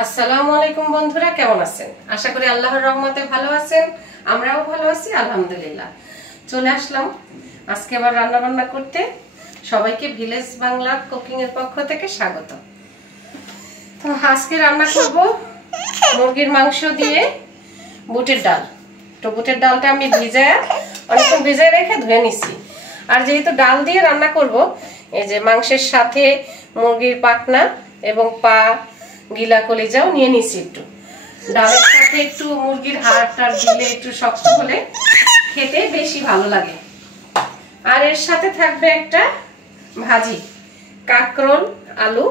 আসসালামু আলাইকুম বন্ধুরা, কেমন আছেন? আশা করি আল্লাহর রহমতে ভালো আছেন। আমরাও ভালো আছি আলহামদুলিল্লাহ। চলে আসলাম আজকে আবার রান্না বান্না করতে। সবাইকে ভিলেজ বাংলা কুকিং এর পক্ষ থেকে স্বাগত। তো আজকে রান্না করব মুরগির মাংস দিয়ে বুটের ডাল। তো বুটের ডালটা আমি অনেকক্ষণ ভিজায় রেখে ধুয়ে নিছি। আর যেহেতু ডাল দিয়ে রান্না করব, এই যে মাংসের সাথে মুরগির পাখনা এবং পা, গিলা, কলিজাও নিয়ে নিছি। একটু ডালের সাথে একটু মুরগির হাড়টা দিলে একটু শক্ত হলে খেতে বেশি ভালো লাগে। আর এর সাথে থাকবে একটা ভাজি, কাঁকরোল, আলু,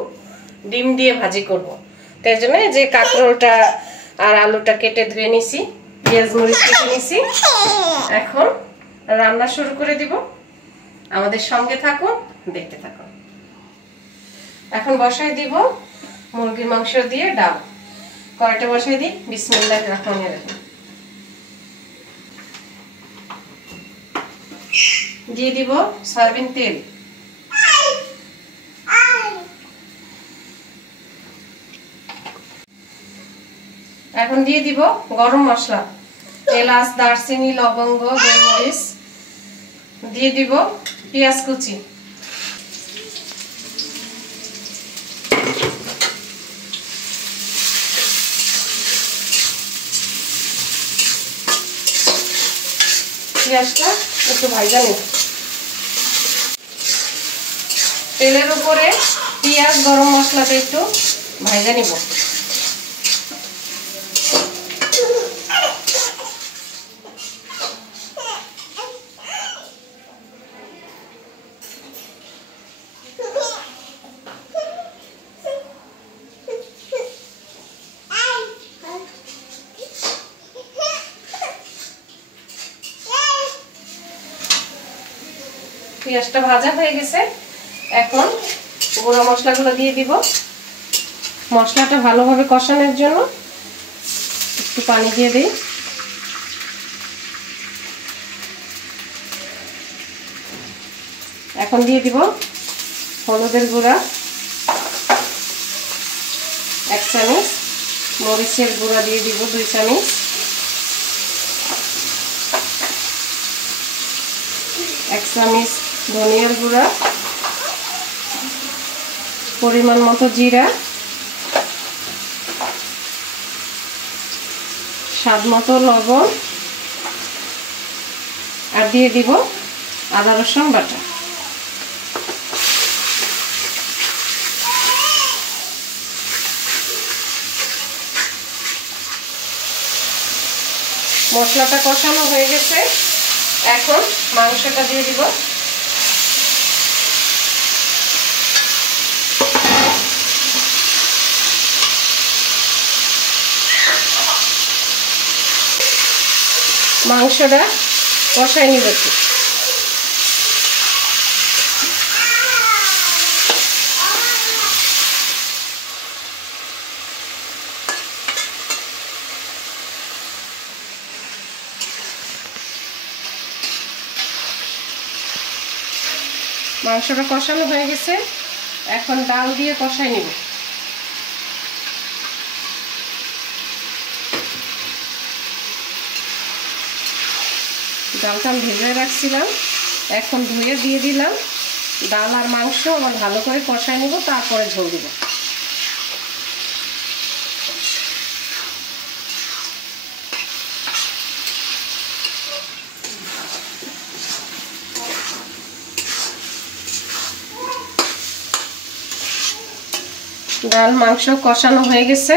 ডিম দিয়ে ভাজি করব। তাই জন্য যে কাঁকরোলটা আর আলুটা কেটে ধুয়ে নিছি, পেঁয়াজ মরিচ কেটে নিছি। এখন রান্না শুরু করে দিব। আমাদের সঙ্গে থাকুন, দেখতে থাকুন। এখন বসাই দিব মুরগির মাংস দিয়ে ডাল। কড়াইটা বসাই দিই। বিসমিল্লাহির রহমানির রহিম। দিয়ে দিব সয়াবিন তেল। এখন দিয়ে দিব গরম মশলা, এলাচ, দারচিনি, লবঙ্গ, গোলমরিচ। দিয়ে দিব পেঁয়াজ কুচি। পেঁয়াজটা একটু ভাজা নেব। তেলের উপরে পেঁয়াজ, গরম মশলাটা একটু ভাজা নিব। পেঁয়াজটা ভাজা হয়ে গেছে। এখন গুঁড়ো মশলাগুলো দিয়ে দিব। মশলাটা ভালোভাবে কষানোর জন্য একটু পানি দিয়ে দিই। এখন দিয়ে দিব হলুদের গুঁড়া 1 চামচ, মরিচের গুঁড়া দিয়ে দিব 2 চামচ, এক চামচ ধনিয়ার গুঁড়া, পরিমাণ মতো জিরা, স্বাদ মতো লবণ, আর দিয়ে দিব আদা রসুন বাটা। মশলাটা কষানো হয়ে গেছে। এখন মাংসটা দিয়ে দিব। মাংসটা কষাই নিব একটু। মাংসটা কষানো হয়ে গেছে। এখন ডাল দিয়ে কষাই নিব। ডালটা আমি ভেজে রাখছিলাম, এখন ধুয়ে দিয়ে দিলাম। ডাল আর মাংস আবার ভালো করে কষাই নিব, তারপরে ঝোল দিব। ডাল মাংস কষানো হয়ে গেছে।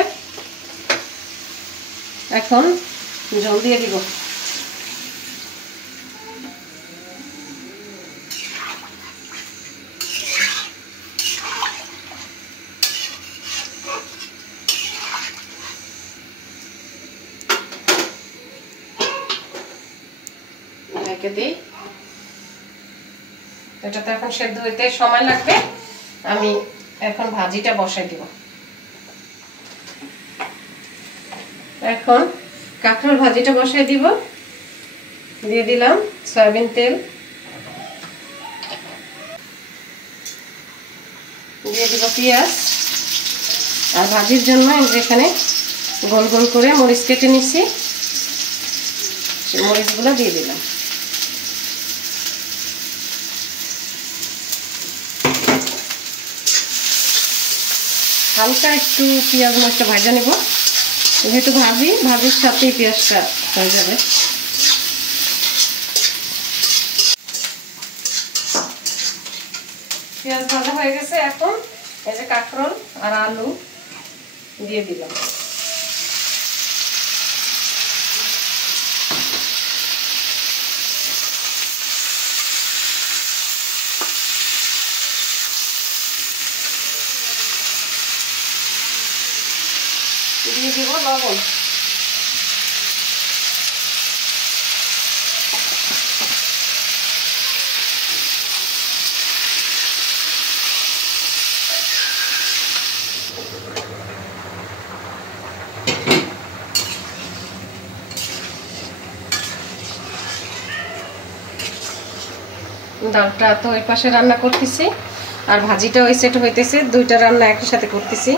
এখন ঝোল দিয়ে দিব। ঢেকে দিই। এটা তো এখন সেদ্ধ হইতে সময় লাগবে। আমি এখন ভাজিটা বসাই দিব। এখন কাঁকরোল ভাজিটা বসাই দিব। দিয়ে দিলাম সয়াবিন তেল, দিয়ে দিব পেঁয়াজ, আর ভাজির জন্য এখানে গোল গোল করে মরিচ কেটে নিচ্ছি, মরিচগুলো দিয়ে দিলাম। হালকা একটু পেঁয়াজ মরিচটা ভাজা নেব, যেহেতু ভাজির সাথেই পেঁয়াজটা হয়ে যাবে। পেঁয়াজ ভাজা হয়ে গেছে, এখন এই যে কাঁকরোল আর আলু দিয়ে দিলাম। দিয়ে দিব লবণ। ডালটা তো ওই পাশে রান্না করতেছি আর ভাজিটা ওই সেট হইতেছে, দুইটা রান্না একই সাথে করতেছি।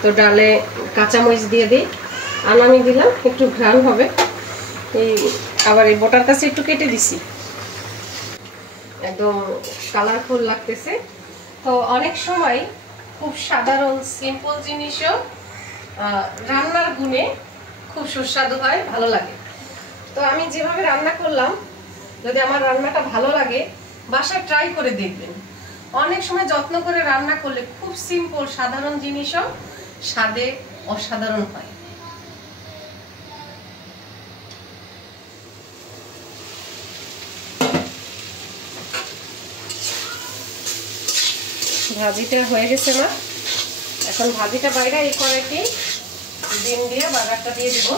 তো ডালে কাঁচামরিচ দিয়ে দিই, আর আমি দিলাম একটু ঘ্রাণ হবে। এই আবার এই বোটার কাছে একটু কেটে দিছি, একদম কালারফুল লাগতেছে। তো অনেক সময় খুব সাধারণ সিম্পল জিনিসও রান্নার গুণে খুব সুস্বাদু হয়, ভালো লাগে। তো আমি যেভাবে রান্না করলাম, যদি আমার রান্নাটা ভালো লাগে বাসায় ট্রাই করে দেখবেন। অনেক সময় যত্ন করে রান্না করলে খুব সিম্পল সাধারণ জিনিসও স্বাদে অসাধারণ হয়। ভাজিটা হয়ে গেছে না, এখন ভাজিটা বাইরে এই কড়াইতে ডিম দিয়ে বাগারটা দিয়ে দিব।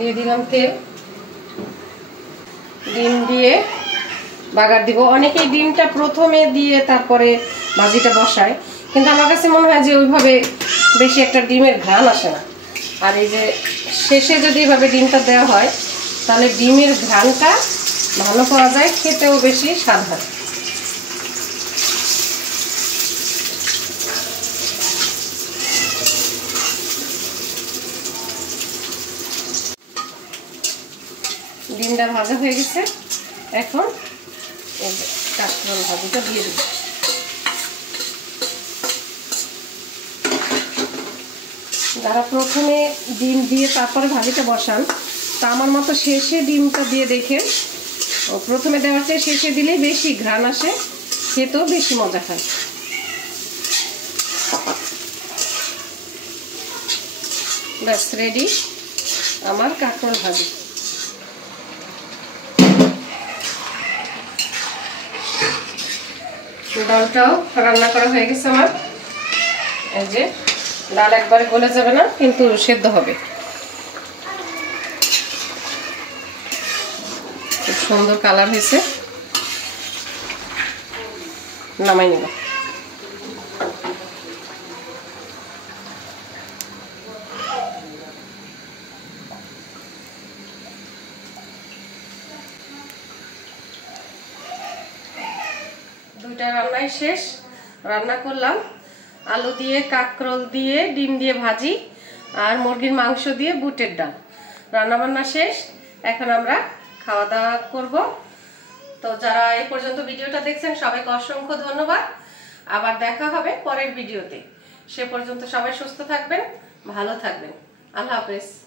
দিয়ে দিলাম তেল, ডিম দিয়ে বাগার দিব। অনেকেই ডিমটা প্রথমে দিয়ে তারপরে ভাজিটা বসায়, কিন্তু আমার কাছে মনে হয় যে ওইভাবে বেশি একটা ডিমের ঘ্রাণ আসে না। আর এই যে শেষে যদি এভাবে ডিমটা দেওয়া হয় তাহলে ডিমের ঘ্রাণটা ভালো পাওয়া যায়, খেতেও বেশি স্বাদ হয়। ডিমটা ভাজা হয়ে গেছে, এখন এই যে কাঁকরোল ভাজিটা দিয়ে দেব। যারা প্রথমে ডিম দিয়ে তারপরে ভাজিটা বসান, তা আমার মতো শেষে ডিমটা দিয়ে দেখে, প্রথমে দেওয়ার চেয়ে শেষে দিলেই বেশি ঘ্রাণ আসে, খেতেও বেশি মজা হয়। ব্যাস রেডি আমার কাঁকরোল ভাজি। ডালটাও রান্না করা হয়ে গেছে আমার। এই যে ডাল একবারে গলে যাবে না, কিন্তু সেদ্ধ হবে। খুব সুন্দর কালার হয়েছে, নামাই নেব। দুইটা রান্নাই শেষ। রান্না করলাম আলু দিয়ে, কাঁকরোল দিয়ে, ডিম দিয়ে ভাজি, আর মুরগির মাংস দিয়ে বুটের ডাল। রান্না বান্না শেষ, এখন আমরা খাওয়া দাওয়া করব। তো যারা এই পর্যন্ত ভিডিওটা দেখছেন সবাইকে অসংখ্য ধন্যবাদ। আবার দেখা হবে পরের ভিডিওতে। সে পর্যন্ত সবাই সুস্থ থাকবেন, ভালো থাকবেন। আল্লাহ হাফেজ।